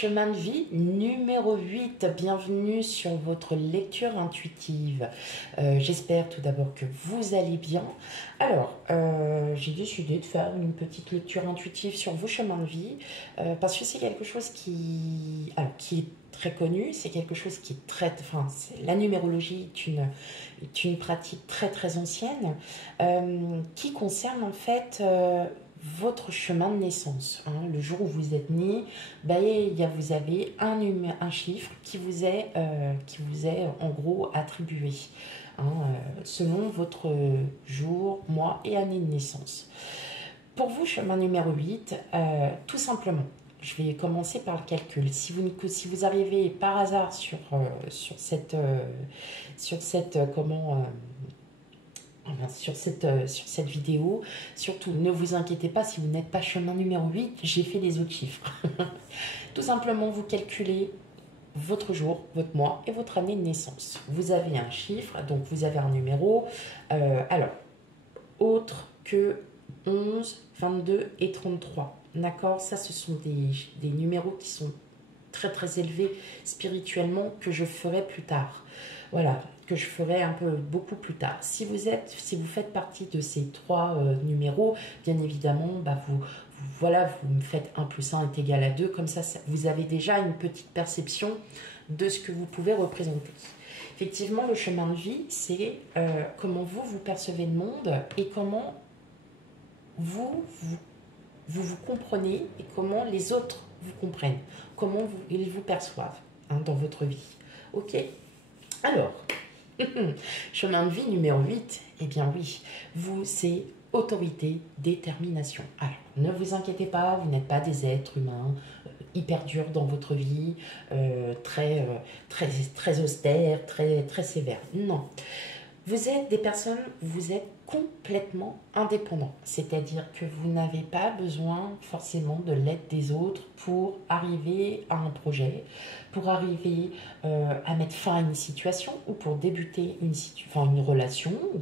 chemin de vie numéro 8. Bienvenue sur votre lecture intuitive. J'espère tout d'abord que vous allez bien. Alors, j'ai décidé de faire une petite lecture intuitive sur vos chemins de vie parce que c'est quelque chose qui est très connu, c'est quelque chose qui est la numérologie est une pratique très très ancienne qui concerne en fait votre chemin de naissance. Le jour où vous êtes né, vous avez un chiffre qui vous est en gros attribué selon votre jour, mois et année de naissance. Pour vous, chemin numéro 8, tout simplement, je vais commencer par le calcul. Si vous arrivez par hasard sur cette vidéo, surtout ne vous inquiétez pas si vous n'êtes pas chemin numéro 8, j'ai fait les autres chiffres. Tout simplement, vous calculez votre jour, votre mois et votre année de naissance. Vous avez un chiffre, donc vous avez un numéro. Alors, autre que 11, 22 et 33. D'accord? Ça, ce sont des numéros qui sont très très élevés spirituellement que je ferai plus tard. Voilà, que je ferai beaucoup plus tard. Si vous faites partie de ces trois numéros, bien évidemment, vous me faites 1 plus 1 est égal à 2. Comme ça, vous avez déjà une petite perception de ce que vous pouvez représenter. Effectivement, le chemin de vie, c'est comment vous percevez le monde et comment vous comprenez et comment les autres vous comprennent, comment ils vous perçoivent dans votre vie. Ok? Alors, chemin de vie numéro 8, eh bien oui, c'est autorité, détermination. Alors, ne vous inquiétez pas, vous n'êtes pas des êtres humains hyper durs dans votre vie, très austères, très sévères. Non. Vous êtes des personnes, vous êtes complètement indépendants. C'est-à-dire que vous n'avez pas besoin forcément de l'aide des autres pour arriver à un projet, pour arriver à mettre fin à une situation ou pour débuter une relation, ou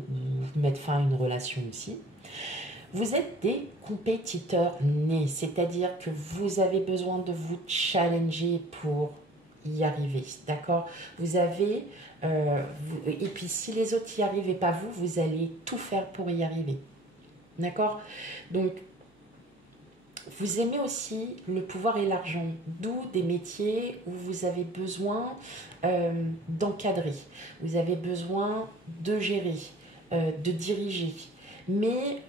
mettre fin à une relation aussi. Vous êtes des compétiteurs nés, c'est-à-dire que vous avez besoin de vous challenger pour y arriver, d'accord? Et puis si les autres y arrivent et pas vous, vous allez tout faire pour y arriver, d'accord? Donc, vous aimez aussi le pouvoir et l'argent, d'où des métiers où vous avez besoin d'encadrer, vous avez besoin de gérer, de diriger, mais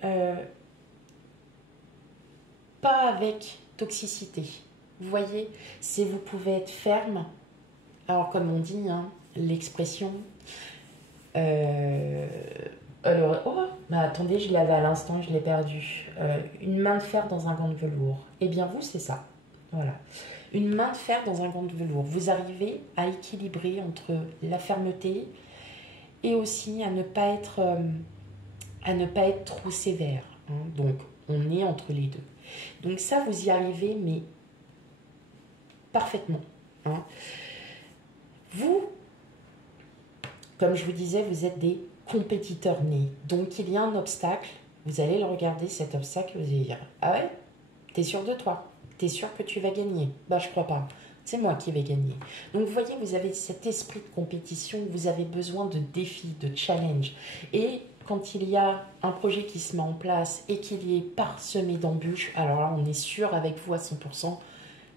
pas avec toxicité. Vous voyez, vous pouvez être ferme. Alors, comme on dit, l'expression. Attendez, je l'avais à l'instant, je l'ai perdu. Une main de fer dans un gant de velours. Eh bien, vous, c'est ça. Voilà. Une main de fer dans un gant de velours. Vous arrivez à équilibrer entre la fermeté et aussi à ne pas être trop sévère. Donc, on est entre les deux. Donc ça, vous y arrivez, mais parfaitement. Vous, comme je vous disais, vous êtes des compétiteurs nés. Donc, il y a un obstacle. Vous allez le regarder, cet obstacle, vous allez dire « Ah ouais, t'es sûr de toi? T'es sûr que tu vas gagner ?» Bah, je crois pas. C'est moi qui vais gagner. Donc, vous voyez, vous avez cet esprit de compétition. Vous avez besoin de défis, de challenge. Et quand il y a un projet qui se met en place et qu'il est parsemé d'embûches, alors là, on est sûr avec vous à 100%,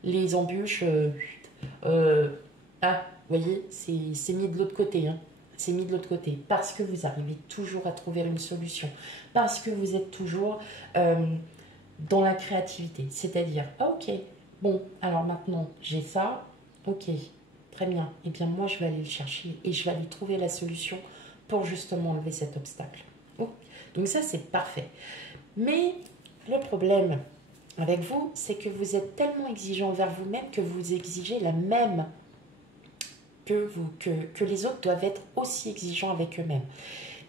les embûches, vous voyez, c'est mis de l'autre côté. C'est mis de l'autre côté parce que vous arrivez toujours à trouver une solution, parce que vous êtes toujours dans la créativité. C'est-à-dire, ok, bon, alors maintenant, j'ai ça, ok, très bien. Eh bien, moi, je vais aller le chercher et je vais aller trouver la solution pour justement enlever cet obstacle. Donc ça, c'est parfait. Mais le problème avec vous, c'est que vous êtes tellement exigeant envers vous-même que vous exigez la même que les autres doivent être aussi exigeants avec eux-mêmes.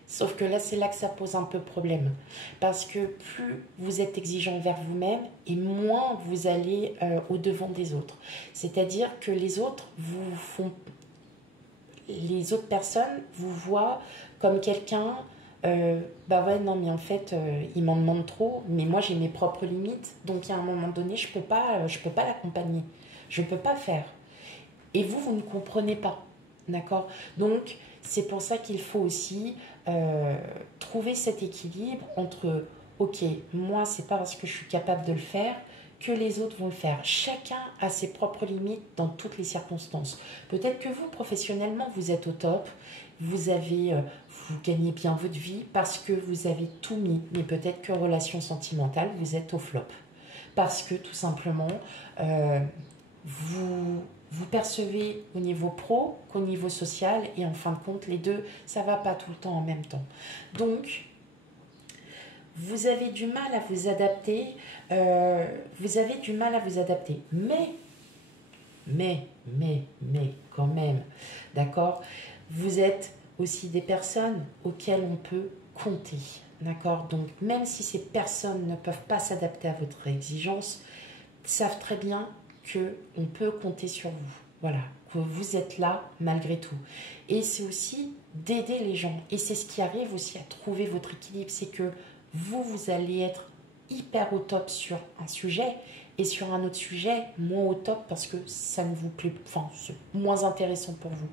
Sauf que là, c'est là que ça pose un peu problème. Parce que plus vous êtes exigeant envers vous-même, et moins vous allez au-devant des autres. C'est-à-dire que les autres personnes vous voient comme quelqu'un, non, mais en fait, il m'en demande trop, mais moi, j'ai mes propres limites. Donc, à un moment donné, je peux pas l'accompagner. Je ne peux pas faire. Et vous, vous ne comprenez pas. D'accord? Donc, c'est pour ça qu'il faut aussi trouver cet équilibre entre, ok, moi, c'est pas parce que je suis capable de le faire que les autres vont le faire. Chacun a ses propres limites dans toutes les circonstances. Peut-être que vous, professionnellement, vous êtes au top, vous gagnez bien votre vie parce que vous avez tout mis, mais peut-être que relation sentimentale, vous êtes au flop. Parce que tout simplement, vous percevez au niveau pro qu'au niveau social, et en fin de compte, les deux, ça ne va pas tout le temps en même temps. Donc, vous avez du mal à vous adapter, mais, quand même, d'accord, vous êtes aussi des personnes auxquelles on peut compter, d'accord, donc même si ces personnes ne peuvent pas s'adapter à votre exigence, savent très bien qu'on peut compter sur vous, voilà, que vous êtes là malgré tout. Et c'est aussi d'aider les gens, et c'est ce qui arrive aussi à trouver votre équilibre, c'est que vous allez être hyper au top sur un sujet, et sur un autre sujet, moins au top parce que ça ne vous plaît, enfin, c'est moins intéressant pour vous.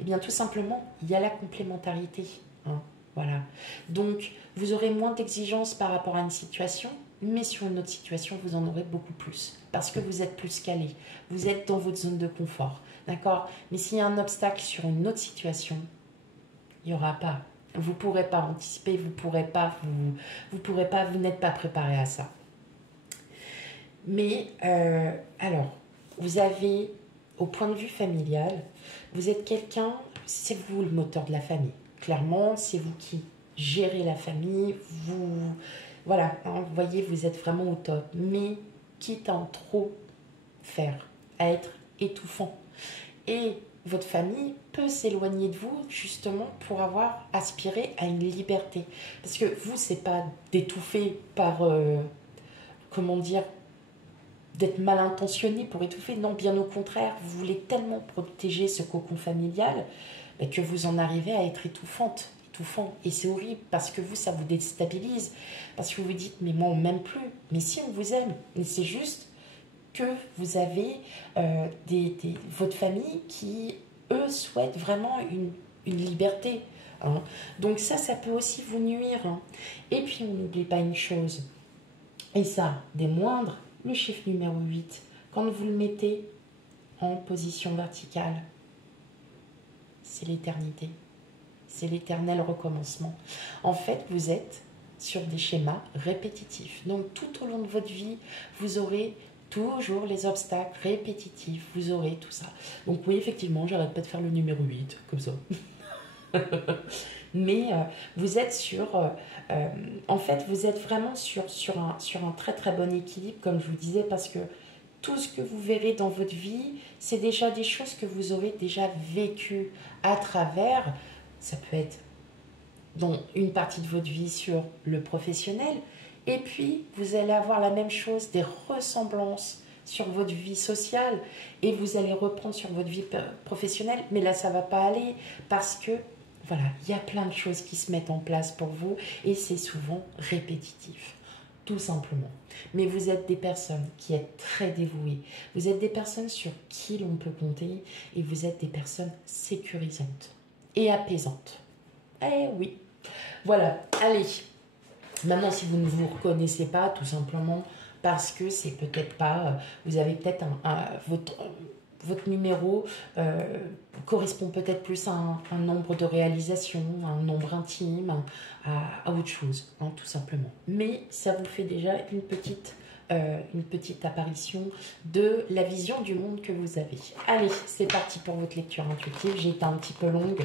Et bien tout simplement, il y a la complémentarité, hein, voilà. Donc, vous aurez moins d'exigences par rapport à une situation, mais sur une autre situation, vous en aurez beaucoup plus, parce que vous êtes plus calé, vous êtes dans votre zone de confort, d'accord? Mais s'il y a un obstacle sur une autre situation, il n'y aura pas. Vous ne pourrez pas anticiper, vous n'êtes pas préparé à ça. Mais, alors, vous avez, au point de vue familial, vous êtes quelqu'un, c'est vous le moteur de la famille. Clairement, c'est vous qui gérez la famille, voilà, hein, vous voyez, vous êtes vraiment au top. Mais quitte à en trop faire, à être étouffant. Et votre famille peut s'éloigner de vous justement pour avoir aspiré à une liberté. Parce que vous, c'est pas d'étouffer par, comment dire, d'être mal intentionné pour étouffer. Non, bien au contraire, vous voulez tellement protéger ce cocon familial que vous en arrivez à être étouffant. Et c'est horrible parce que vous, ça vous déstabilise. Parce que vous vous dites, mais moi, on ne m'aime plus. Mais si, on vous aime. Mais c'est juste que vous avez votre famille qui, eux, souhaitent vraiment une liberté. Hein. Donc ça peut aussi vous nuire. Hein. Et puis, on n'oublie pas une chose. Et ça, des moindres, le chiffre numéro 8, quand vous le mettez en position verticale, c'est l'éternité. C'est l'éternel recommencement. En fait, vous êtes sur des schémas répétitifs. Donc, tout au long de votre vie, vous aurez toujours les obstacles répétitifs. Vous aurez tout ça. Donc, oui, effectivement, j'arrête pas de faire le numéro 8, comme ça. Mais vous êtes en fait, vous êtes vraiment sur un très très bon équilibre, comme je vous disais, parce que tout ce que vous verrez dans votre vie, c'est déjà des choses que vous aurez déjà vécues à travers. Ça peut être dans une partie de votre vie sur le professionnel, et puis vous allez avoir la même chose, des ressemblances sur votre vie sociale, et vous allez reprendre sur votre vie professionnelle, mais là ça ne va pas aller, parce que voilà, il y a plein de choses qui se mettent en place pour vous, et c'est souvent répétitif. Tout simplement. Mais vous êtes des personnes qui êtes très dévouées. Vous êtes des personnes sur qui l'on peut compter, et vous êtes des personnes sécurisantes et apaisantes. Eh oui. Voilà, allez. Maintenant, si vous ne vous reconnaissez pas, tout simplement parce que c'est peut-être pas... vous avez peut-être votre numéro correspond peut-être plus à un nombre de réalisations, un nombre intime, à autre chose, hein, tout simplement. Mais ça vous fait déjà une petite apparition de la vision du monde que vous avez. Allez, c'est parti pour votre lecture intuitive. J'ai été un petit peu longue,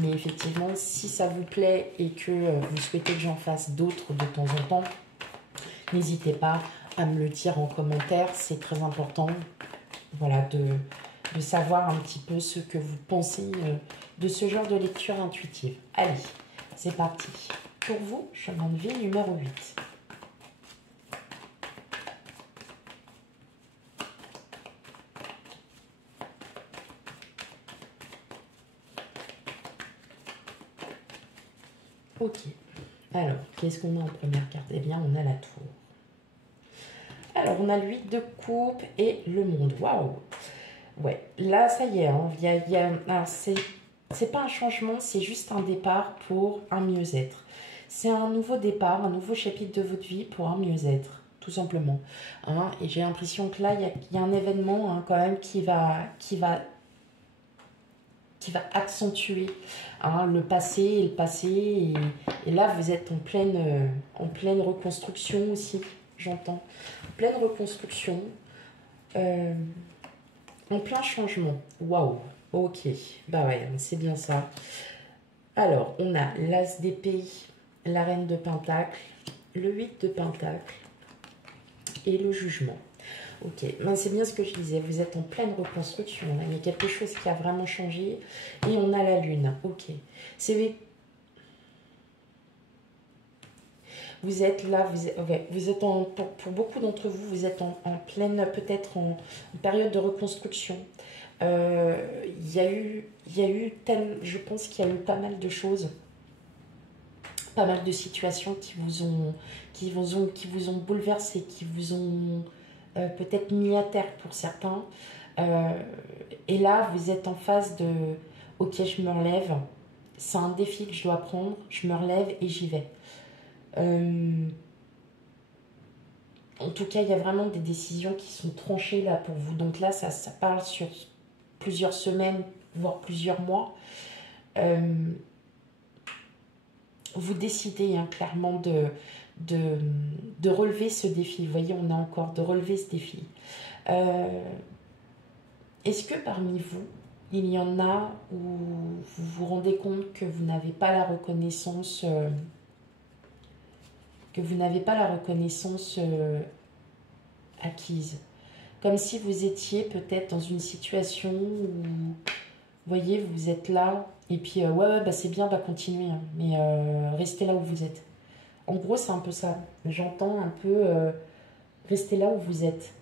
mais effectivement, si ça vous plaît et que vous souhaitez que j'en fasse d'autres de temps en temps, n'hésitez pas à me le dire en commentaire. C'est très important, voilà, de savoir un petit peu ce que vous pensez de ce genre de lecture intuitive. Allez, c'est parti. Pour vous, chemin de vie numéro 8. Ok, alors, qu'est-ce qu'on a en première carte? Eh bien, on a la tour. Alors, on a le 8 de coupe et le monde. Waouh! Ouais, là, ça y est, hein, alors c'est pas un changement, c'est juste un départ pour un mieux-être. C'est un nouveau départ, un nouveau chapitre de votre vie pour un mieux-être, tout simplement. Hein, et j'ai l'impression que là, il y a un événement hein, quand même qui va accentuer hein, le passé et le passé. Et là, vous êtes en pleine reconstruction aussi, j'entends. Pleine reconstruction. Euh, En plein changement. Waouh. Ok. Bah ouais, c'est bien ça. Alors, on a l'As d'épée, la Reine de Pentacle, le 8 de Pentacle et le Jugement. Ok. Ben, c'est bien ce que je disais. Vous êtes en pleine reconstruction. Là. Il y a quelque chose qui a vraiment changé. Et on a la Lune. Ok. C'est... Vous êtes là, vous êtes pour beaucoup d'entre vous, vous êtes en pleine, peut-être en période de reconstruction. Je pense qu'il y a eu pas mal de choses, pas mal de situations qui vous ont bouleversé, qui vous ont peut-être mis à terre pour certains. Euh, et là, vous êtes en phase de, ok, je me relève, c'est un défi que je dois prendre, je me relève et j'y vais. En tout cas, il y a vraiment des décisions qui sont tranchées là pour vous. Donc là, ça parle sur plusieurs semaines, voire plusieurs mois. Euh, vous décidez hein, clairement de, de relever ce défi. Vous voyez, on a encore de relever ce défi. Est-ce que parmi vous, il y en a où vous vous rendez compte que vous n'avez pas la reconnaissance, acquise? Comme si vous étiez peut-être dans une situation où, vous voyez, vous êtes là, et puis, ouais, bah, c'est bien, bah, continuez, hein, mais restez là où vous êtes. En gros, c'est un peu ça. J'entends un peu, restez là où vous êtes.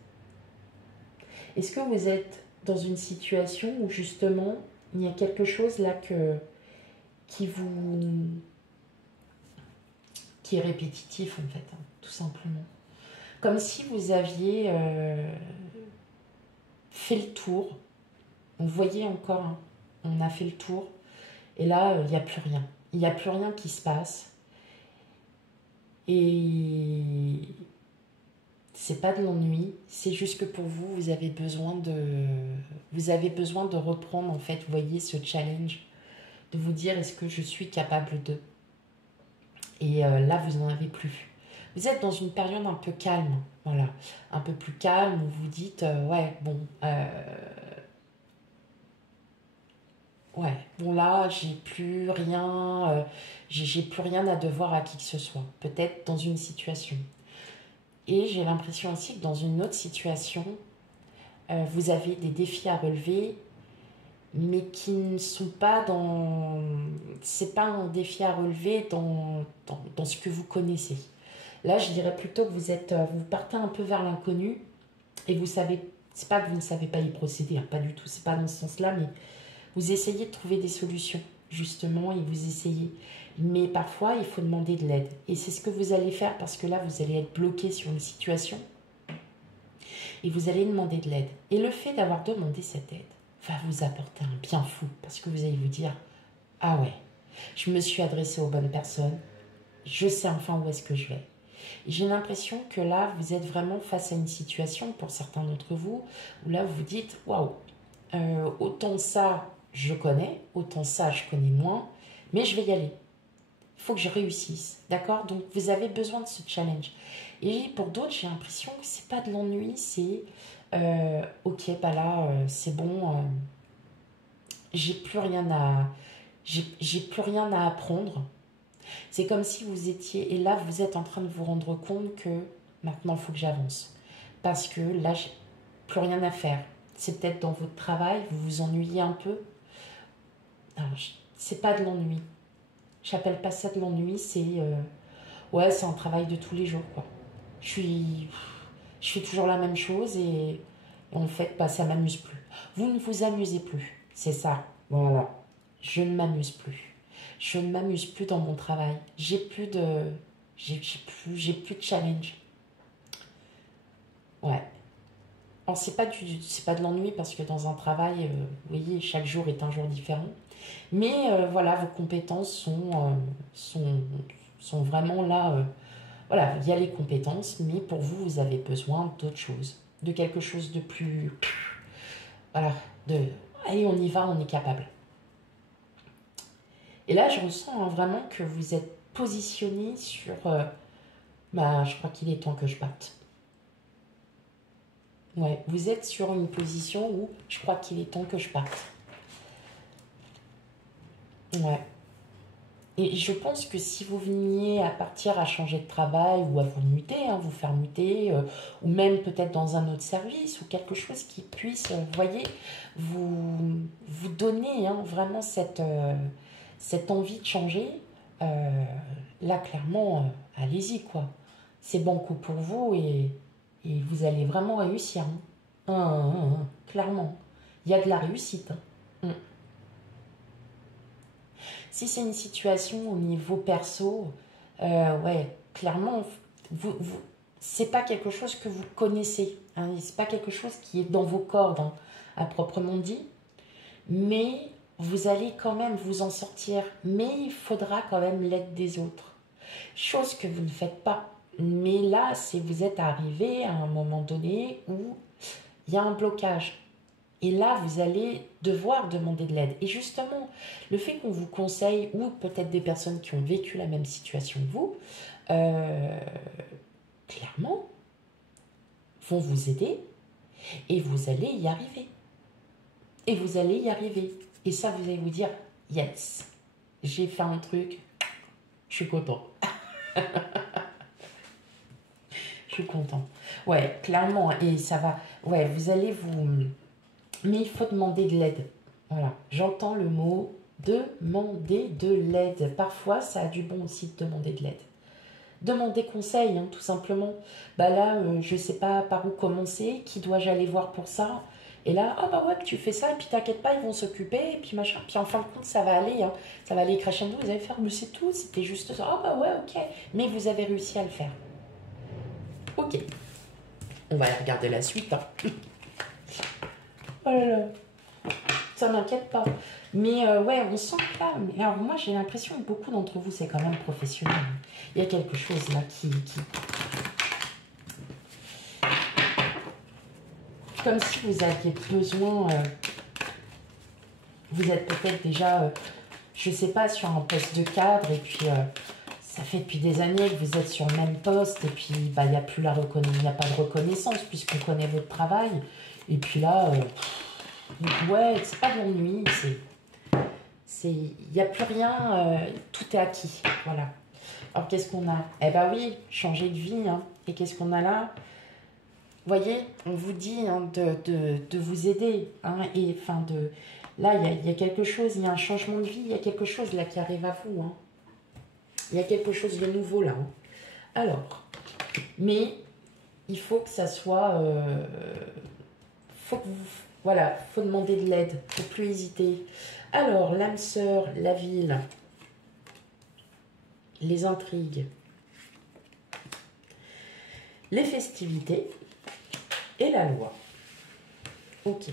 Est-ce que vous êtes dans une situation où, justement, il y a quelque chose là qui qui est répétitif, en fait, hein, tout simplement. Comme si vous aviez fait le tour. Vous voyez encore, hein, on a fait le tour. Et là, il n'y a plus rien. Il n'y a plus rien qui se passe. Et c'est pas de l'ennui, c'est juste que pour vous, vous avez besoin de reprendre, en fait, vous voyez, ce challenge, de vous dire, est-ce que je suis capable de? Et là, vous n'en avez plus. Vous êtes dans une période un peu calme, voilà. Un peu plus calme, où vous dites, ouais, bon, ouais, bon là, j'ai plus rien à devoir à qui que ce soit. Peut-être dans une situation. Et j'ai l'impression aussi que dans une autre situation, vous avez des défis à relever, mais qui ne sont pas dans... C'est pas un défi à relever dans ce que vous connaissez. Là, je dirais plutôt que vous partez un peu vers l'inconnu, et vous savez... C'est pas que vous ne savez pas y procéder, hein, pas du tout, c'est pas dans ce sens-là, mais vous essayez de trouver des solutions, justement, et vous essayez. Mais parfois, il faut demander de l'aide. Et c'est ce que vous allez faire, parce que là, vous allez être bloqué sur une situation, et vous allez demander de l'aide. Et le fait d'avoir demandé cette aide va vous apporter un bien fou, parce que vous allez vous dire, ah ouais, je me suis adressée aux bonnes personnes, je sais enfin où est-ce que je vais. Et j'ai l'impression que là, vous êtes vraiment face à une situation, pour certains d'entre vous, où là, vous vous dites, waouh, autant ça, je connais, autant ça, je connais moins, mais je vais y aller. Il faut que je réussisse, d'accord? Donc, vous avez besoin de ce challenge. Et pour d'autres, j'ai l'impression que c'est pas de l'ennui, c'est ok, bah là, c'est bon, j'ai plus rien à, j'ai plus rien à apprendre. C'est comme si vous étiez, et là, vous êtes en train de vous rendre compte que maintenant, il faut que j'avance. Parce que là, j'ai plus rien à faire. C'est peut-être dans votre travail, vous vous ennuyez un peu. Alors, c'est pas de l'ennui. J'appelle pas ça de l'ennui, c'est ouais, c'est un travail de tous les jours, quoi. Je suis, je fais toujours la même chose et en fait, bah, ça m'amuse plus. Vous ne vous amusez plus, c'est ça. Voilà. Je ne m'amuse plus. Je ne m'amuse plus dans mon travail. J'ai plus de challenge. Ouais. Alors, c'est pas de l'ennui parce que dans un travail, vous voyez, chaque jour est un jour différent. Mais voilà, vos compétences sont vraiment là. Voilà, il y a les compétences, mais pour vous, vous avez besoin d'autre chose, de quelque chose de plus. Voilà, de. Allez, on y va, on est capable. Et là, je ressens hein, vraiment que vous êtes positionné sur. Bah, je crois qu'il est temps que je parte. Ouais, vous êtes sur une position où je crois qu'il est temps que je parte. Ouais. Et je pense que si vous veniez à partir à changer de travail ou à vous muter, hein, vous faire muter, ou même peut-être dans un autre service ou quelque chose qui puisse, vous voyez, vous donner hein, vraiment cette envie de changer, euh, là clairement, allez-y quoi. C'est bon coup pour vous et vous allez vraiment réussir. Hein. Clairement. Il y a de la réussite. Hein. Si c'est une situation au niveau perso, ouais, clairement, c'est pas quelque chose que vous connaissez. Hein, c'est pas quelque chose qui est dans vos cordes, hein, à proprement dit. Mais vous allez quand même vous en sortir. Mais il faudra quand même l'aide des autres. Chose que vous ne faites pas. Mais là, c'est vous êtes arrivé à un moment donné où il y a un blocage. Et là, vous allez devoir demander de l'aide. Et justement, le fait qu'on vous conseille, ou peut-être des personnes qui ont vécu la même situation que vous, euh, clairement, vont vous aider et vous allez y arriver. Et vous allez y arriver. Et ça, vous allez vous dire, yes, j'ai fait un truc, je suis content. Je suis content. Ouais, clairement, et ça va. Ouais, vous allez vous... Mais il faut demander de l'aide. Voilà, j'entends le mot demander de l'aide. Parfois, ça a du bon aussi de demander de l'aide. Demander conseil, hein, tout simplement. Bah là, je sais pas par où commencer, qui dois-je aller voir pour ça? Et là, ah bah ouais, tu fais ça, et puis t'inquiète pas, ils vont s'occuper, et puis machin. Puis en fin de compte, ça va aller, hein. Ça va aller crescendo, vous allez faire, mais c'est tout, c'était juste ça. Ah bah ouais, ok. Mais vous avez réussi à le faire. Ok. On va regarder la suite, hein. Oh là là. Ça m'inquiète pas. Mais ouais, on sent que là. Mais alors, moi, j'ai l'impression que beaucoup d'entre vous, c'est quand même professionnel. Il y a quelque chose là qui... Comme si vous aviez besoin. Vous êtes peut-être déjà, je sais pas, sur un poste de cadre. Et puis, ça fait depuis des années que vous êtes sur le même poste. Et puis, bah, il n'y a plus la reconnaissance. Il n'y a pas de reconnaissance puisqu'on connaît votre travail. Et puis là, ouais, c'est pas de l'ennui. Il n'y a plus rien, tout est acquis. Voilà. Alors, qu'est-ce qu'on a? Eh ben oui, changer de vie. Hein. Et qu'est-ce qu'on a là? Vous voyez, on vous dit hein, de vous aider. Hein, et enfin, là, il y a quelque chose, il y a un changement de vie, il y a quelque chose là qui arrive à vous. Hein. Il y a quelque chose de nouveau là. Hein. Alors, mais il faut que ça soit... faut que vous, voilà, faut demander de l'aide, faut plus hésiter. Alors, l'âme sœur, la ville, les intrigues, les festivités et la loi. Ok.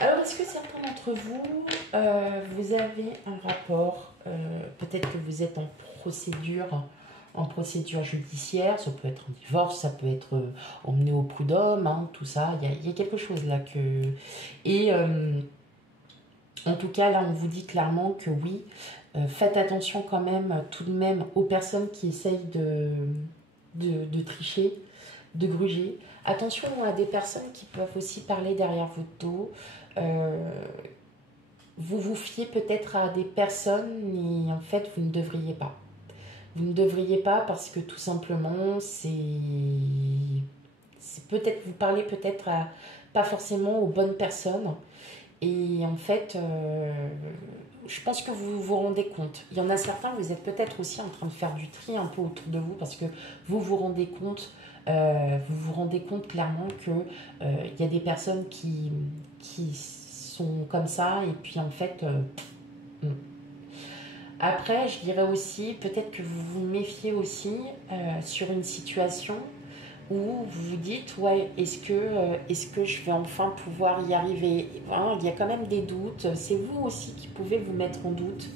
Alors, est-ce que certains d'entre vous, vous avez un rapport, peut-être que vous êtes en procédure judiciaire, ça peut être un divorce, ça peut être emmené au prud'homme, hein, tout ça, il y a quelque chose là que... Et en tout cas, là, on vous dit clairement que oui, faites attention quand même, tout de même, aux personnes qui essayent de tricher, de gruger. Attention à des personnes qui peuvent aussi parler derrière votre dos. Vous vous fiez peut-être à des personnes et en fait, vous ne devriez pas. Vous ne devriez pas parce que tout simplement, c'est peut-être, vous parlez peut-être pas forcément aux bonnes personnes. Et en fait, je pense que vous vous rendez compte. Il y en a certains, vous êtes peut-être aussi en train de faire du tri un peu autour de vous parce que vous vous rendez compte clairement que il y a des personnes qui sont comme ça et puis en fait, après, je dirais aussi peut-être que vous vous méfiez aussi sur une situation où vous vous dites, ouais, est-ce que je vais enfin pouvoir y arriver? Hein, il y a quand même des doutes. C'est vous aussi qui pouvez vous mettre en doute.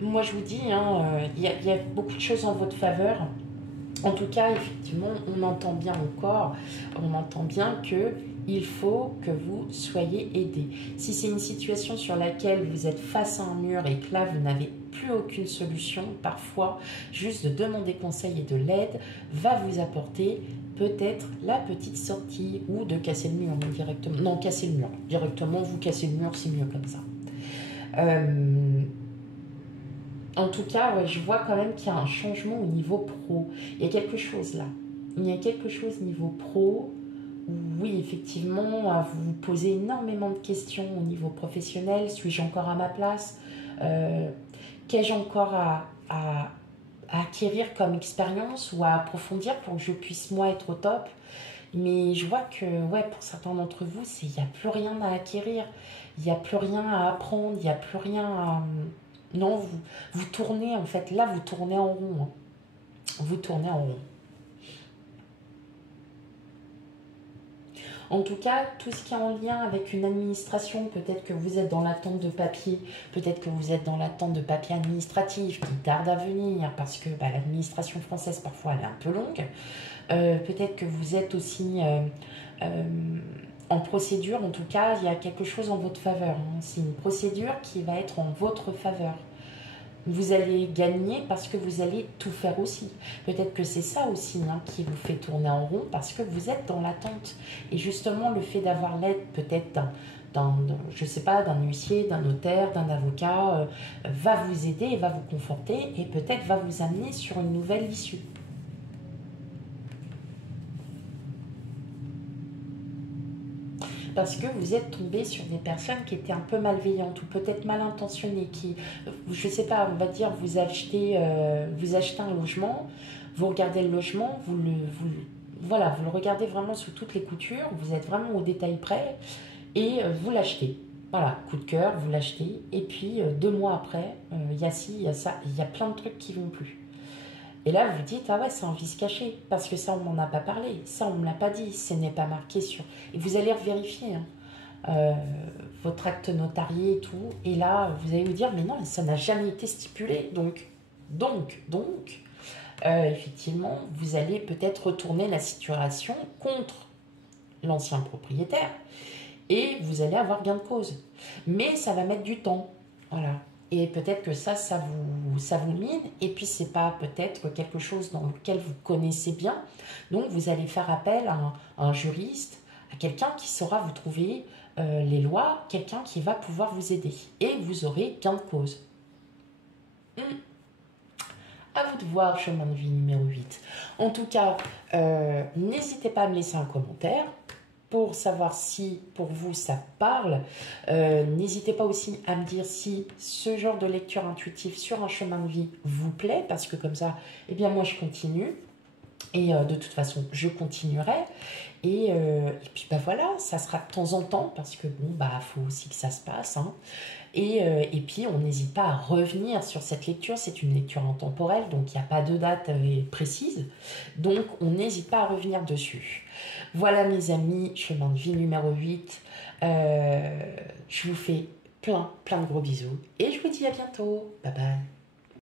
Moi, je vous dis, hein, il y a beaucoup de choses en votre faveur. En tout cas, effectivement, on entend bien que il faut que vous soyez aidé. Si c'est une situation sur laquelle vous êtes face à un mur et que là, vous n'avez plus aucune solution, parfois, juste de demander conseil et de l'aide va vous apporter peut-être la petite sortie ou de casser le mur directement. Non, casser le mur. Directement, vous cassez le mur, c'est mieux comme ça. En tout cas, ouais, je vois quand même qu'il y a un changement au niveau pro. Il y a quelque chose là. Il y a quelque chose niveau pro où, oui, effectivement, vous vous posez énormément de questions au niveau professionnel. Suis-je encore à ma place? Euh, Qu'ai-je encore à acquérir comme expérience ou à approfondir pour que je puisse, moi, être au top? Mais je vois que, ouais, pour certains d'entre vous, il n'y a plus rien à acquérir. Il n'y a plus rien à apprendre. Il n'y a plus rien à... Non, vous tournez, en fait. Là, vous tournez en rond. Hein. Vous tournez en rond. En tout cas, tout ce qui est en lien avec une administration, peut-être que vous êtes dans l'attente de papier, peut-être que vous êtes dans l'attente de papier administratif qui tarde à venir parce que bah, l'administration française, parfois, elle est un peu longue. Peut-être que vous êtes aussi euh, en procédure. En tout cas, il y a quelque chose en votre faveur. Hein. C'est une procédure qui va être en votre faveur. Vous allez gagner parce que vous allez tout faire aussi. Peut-être que c'est ça aussi hein, qui vous fait tourner en rond parce que vous êtes dans l'attente. Et justement, le fait d'avoir l'aide peut-être je sais pas, d'un huissier, d'un notaire, d'un avocat, va vous aider et va vous conforter et peut-être va vous amener sur une nouvelle issue. Parce que vous êtes tombé sur des personnes qui étaient un peu malveillantes ou peut-être mal intentionnées, qui, je ne sais pas, on va dire, vous achetez un logement, vous regardez le logement, voilà, vous le regardez vraiment sous toutes les coutures, vous êtes vraiment au détail près et vous l'achetez. Voilà, coup de cœur, vous l'achetez et puis 2 mois après, il y a ci, il y a ça, il y a plein de trucs qui vont plus. Et là, vous dites, ah ouais, c'est un vice caché, parce que ça, on m'en a pas parlé, ça, on me l'a pas dit, ce n'est pas marqué sur... Et vous allez vérifier hein, votre acte notarié et tout, et là, vous allez vous dire, mais non, ça n'a jamais été stipulé, donc, effectivement, vous allez peut-être retourner la situation contre l'ancien propriétaire, et vous allez avoir gain de cause. Mais ça va mettre du temps, voilà. Et peut-être que ça vous mine. Et puis, c'est pas peut-être quelque chose dans lequel vous connaissez bien. Donc, vous allez faire appel à un juriste, à quelqu'un qui saura vous trouver les lois, quelqu'un qui va pouvoir vous aider. Et vous aurez gain de cause. À vous de voir, chemin de vie numéro 8. En tout cas, n'hésitez pas à me laisser un commentaire pour savoir si pour vous ça parle. N'hésitez pas aussi à me dire si ce genre de lecture intuitive sur un chemin de vie vous plaît, parce que comme ça, eh bien moi je continue. Et de toute façon, je continuerai. Et puis bah voilà, ça sera de temps en temps, parce que bon, bah faut aussi que ça se passe. Hein. Et puis, on n'hésite pas à revenir sur cette lecture. C'est une lecture intemporelle, donc il n'y a pas de date précise. Donc, on n'hésite pas à revenir dessus. Voilà, mes amis, chemin de vie numéro 8. Je vous fais plein de gros bisous. Et je vous dis à bientôt. Bye bye.